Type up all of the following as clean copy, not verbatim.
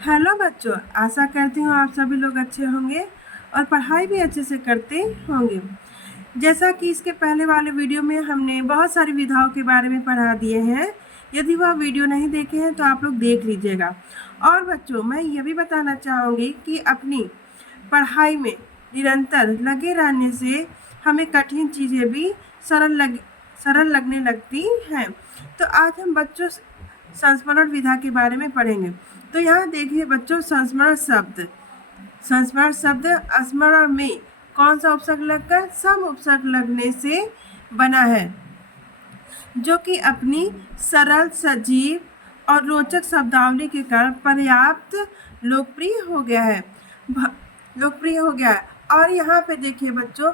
Hello बच्चों, आशा करती हूँ आप सभी लोग अच्छे होंगे और पढ़ाई भी अच्छे से करते होंगे। जैसा कि इसके पहले वाले वीडियो में हमने बहुत सारी विधाओं के बारे में पढ़ा दिए हैं। यदि वह वीडियो नहीं देखे हैं तो आप लोग देख लीजिएगा। और बच्चों, मैं ये भी बताना चाहूँगी कि अपनी पढ़ाई में निरंतर लगे रहने से हमें कठिन चीज़ें भी सरल लगने लगती हैं। तो आज हम बच्चों संस्मरण विधा के बारे में पढ़ेंगे। तो यहाँ देखिए बच्चों, संस्मरण शब्द स्मरण में कौन सा उपसर्ग लगकर सम उपसर्ग लगने से बना है, जो कि अपनी सरल, सजीव और रोचक शब्दावली के कारण पर्याप्त लोकप्रिय हो गया है। और यहाँ पे देखिए बच्चों,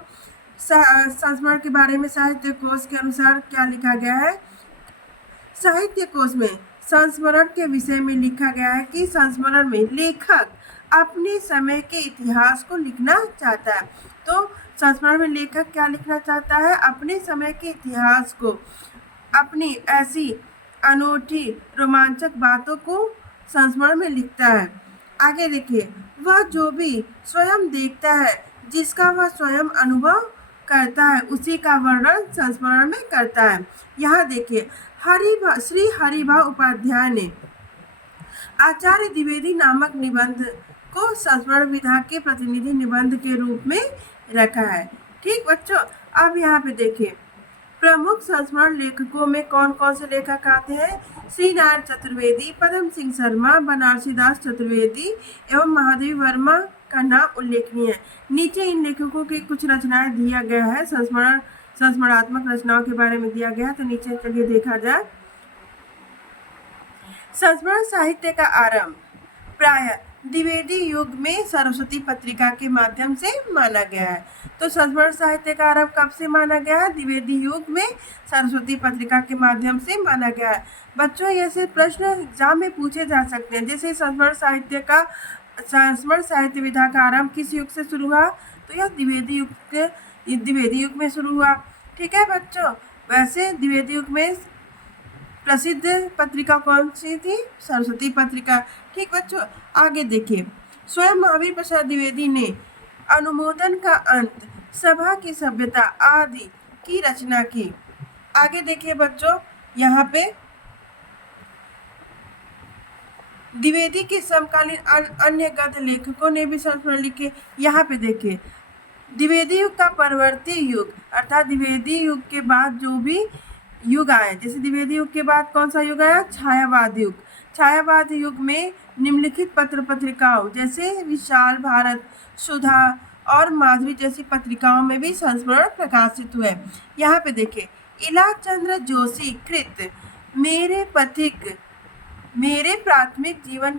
संस्मरण के बारे में साहित्य कोश के अनुसार क्या लिखा गया है। साहित्य कोश में संस्मरण के विषय में लिखा गया है कि संस्मरण में लेखक अपने समय के इतिहास को लिखना चाहता है। तो संस्मरण में लेखक क्या लिखना चाहता है? अपने समय के इतिहास को, अपनी ऐसी अनूठी रोमांचक बातों को संस्मरण में लिखता है। आगे देखिए, वह जो भी स्वयं देखता है, जिसका वह स्वयं अनुभव करता है, उसी का वर्णन संस्मरण में करता है। यहाँ देखिए, श्री हरिभा उपाध्याय ने आचार्य द्विवेदी नामक निबंध को संस्मरण विधा के प्रतिनिधि निबंध के रूप में रखा है। ठीक बच्चों, अब यहाँ पे देखिए, प्रमुख संस्मरण लेखकों में कौन कौन से लेखक आते हैं? श्री नारायण चतुर्वेदी, पद्म सिंह शर्मा, बनारसी दास चतुर्वेदी एवं महादेवी वर्मा का नाम उल्लेखनीय है। नीचे इन लेखकों की कुछ रचनाएं दिया गया है, संस्मरणात्मक रचनाओं के बारे में दिया गया है। तो नीचे चलिए देखा जाए। संस्मरण साहित्य का आरंभ प्राय द्विवेदी युग में सरस्वती पत्रिका के माध्यम से माना गया है। तो संस्मरण साहित्य का आरंभ कब से माना गया है? द्विवेदी युग में सरस्वती पत्रिका के माध्यम से माना गया है। बच्चों, ऐसे प्रश्न एग्जाम में पूछे जा सकते हैं। जैसे संस्मरण साहित्य विधा का आरंभ किस युग से शुरू हुआ? तो यह द्विवेदी युग में शुरू हुआ। ठीक है बच्चों, वैसे द्विवेदी युग में प्रसिद्ध पत्रिका कौन सी थी? सरस्वती पत्रिका। ठीक बच्चों, आगे देखिए, स्वयं महावीर प्रसाद द्विवेदी ने अनुमोदन का अंत, सभा की सभ्यता आदि की रचना की। आगे देखिए बच्चों, यहाँ पे द्विवेदी के समकालीन अन्य गद्य लेखकों ने भी संस्मरण लिखे। यहाँ पे देखिए, द्विवेदी युग का परवर्ती युग अर्थात द्विवेदी युग के बाद जो भी युग आए, जैसे द्विवेदी युग के बाद कौन सा युग आया? छायावाद युग। छायावाद युग में निम्नलिखित पत्र पत्रिकाओं जैसे विशाल भारत, सुधा और माधुरी जैसी पत्रिकाओं में भी संस्मरण प्रकाशित हुए। यहाँ पे देखिए, इलाचंद्र जोशी कृत मेरे प्राथमिक जीवन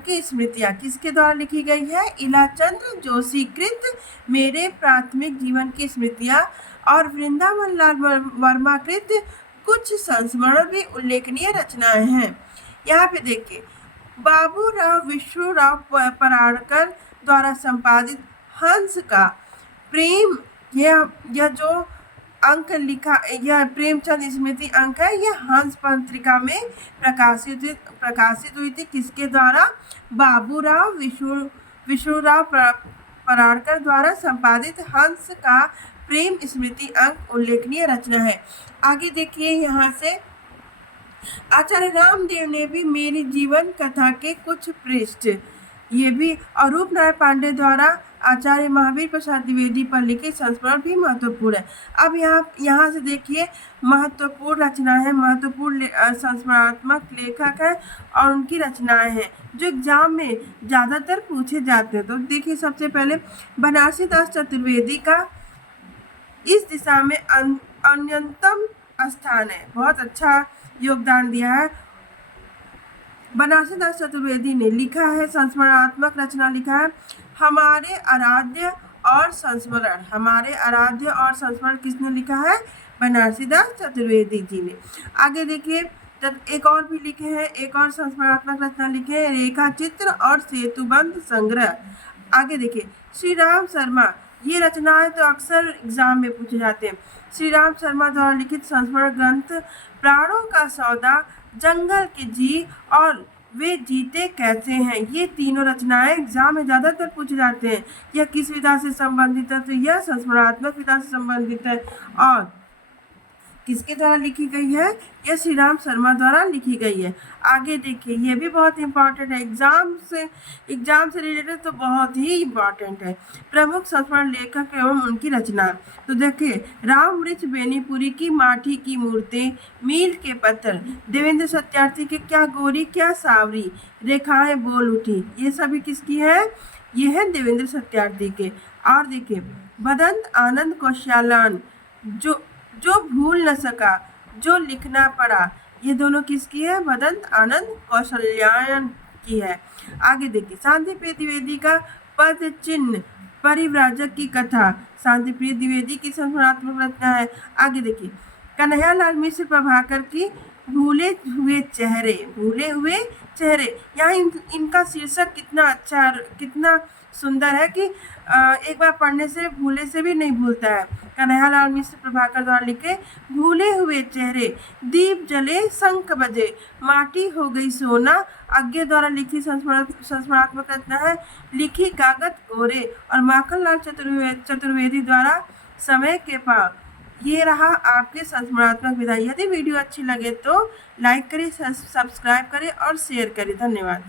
की स्मृतियाँ किसके द्वारा लिखी गई है? इलाचंद्र जोशी कृत मेरे प्राथमिक जीवन की स्मृतियाँ और वृंदावन लाल वर्मा कृत कुछ संस्मरण भी उल्लेखनीय रचनाएं हैं। यहाँ पे देखिए, बाबूराव विष्णुराव पराड़कर द्वारा संपादित हंस का प्रेम, यह जो अंक लिखा, यह प्रेमचंद स्मृति अंक है, यह हंस पत्रिका में प्रकाशित हुई थी। किसके द्वारा? बाबूराव विष्णुराव पराड़कर द्वारा संपादित हंस का प्रेम स्मृति अंक उल्लेखनीय रचना है। आगे देखिए, यहाँ से आचार्य रामदेव ने भी मेरी जीवन कथा के कुछ पृष्ठ, ये भी, और रूप नारायण पांडे द्वारा आचार्य महावीर प्रसाद द्विवेदी पर लिखे संस्मरण भी महत्वपूर्ण है। अब यहाँ से देखिए, महत्वपूर्ण रचना है, महत्वपूर्ण संस्मरणात्मक लेखक है और उनकी रचनाएं हैं जो एग्जाम में ज़्यादातर पूछे जाते हैं। तो देखिए, सबसे पहले बनारसी दास चतुर्वेदी का इस दिशा में अन्यतम स्थान है, बहुत अच्छा योगदान दिया है। बनारसी दास चतुर्वेदी ने लिखा है, संस्मरणात्मक रचना लिखा है, हमारे आराध्य और संस्मरण किसने लिखा है? बनारसी दास चतुर्वेदी जी ने। आगे देखिए, एक और भी लिखे हैं, एक और संस्मरणात्मक रचना लिखे हैं, रेखा चित्र और सेतुबंध संग्रह। आगे देखिए, श्री राम शर्मा, ये रचनाएं तो अक्सर एग्जाम में पूछे जाते हैं। श्री राम शर्मा द्वारा लिखित संस्मरण ग्रंथ प्राणों का सौदा जंगल के जी और वे जीते कैसे हैं। ये तीनों रचनाएं एग्जाम में ज्यादातर पूछे जाते हैं। यह किस विधा से संबंधित है, तो यह संस्मरणात्मक विधा से संबंधित है। और किसके द्वारा लिखी गई है, यह श्री राम शर्मा द्वारा लिखी गई है। आगे देखिए, यह भी बहुत इंपॉर्टेंट है, एग्जाम से रिलेटेड तो बहुत ही इंपॉर्टेंट है। प्रमुख संस्मरण लेखक एवं उनकी रचना। तो देखिए, राम वृक्ष बेनीपुरी की माटी की मूर्तें, मील के पत्थर, देवेंद्र सत्यार्थी के क्या गोरी क्या सावरी, रेखाएं बोल उठी, ये सभी किसकी है, ये है देवेंद्र सत्यार्थी के। और देखिए, बदंत आनंद कौशल्यान, जो भूल न सका, जो लिखना पड़ा, ये दोनों किसकी है, बदंत आनंद कौशल्यान की है। आगे देखिए, शांति प्रिय द्विवेदी का पद चिन्ह परिव्राजक की कथा, शांति प्रिय द्विवेदी की संस्मरणात्मक रचना है। आगे देखिए, कन्हैयालाल मिश्र प्रभाकर की भूले हुए चेहरे। यहाँ इनका शीर्षक कितना अच्छा, कितना सुंदर है कि एक बार पढ़ने से भूले से भी नहीं भूलता है। कन्हैयालाल मिश्र प्रभाकर द्वारा लिखे भूले हुए चेहरे, दीप जले शंख बजे, माटी हो गई सोना, आज्ञे द्वारा लिखी संस्मरणात्मक रचना है। लिखी कागज कोरे, और माखनलाल चतुर्वेदी द्वारा समय के पार। ये रहा आपके संस्मरणात्मक विधा। यदि वीडियो अच्छी लगे तो लाइक करें, सब्सक्राइब करें और शेयर करें। धन्यवाद।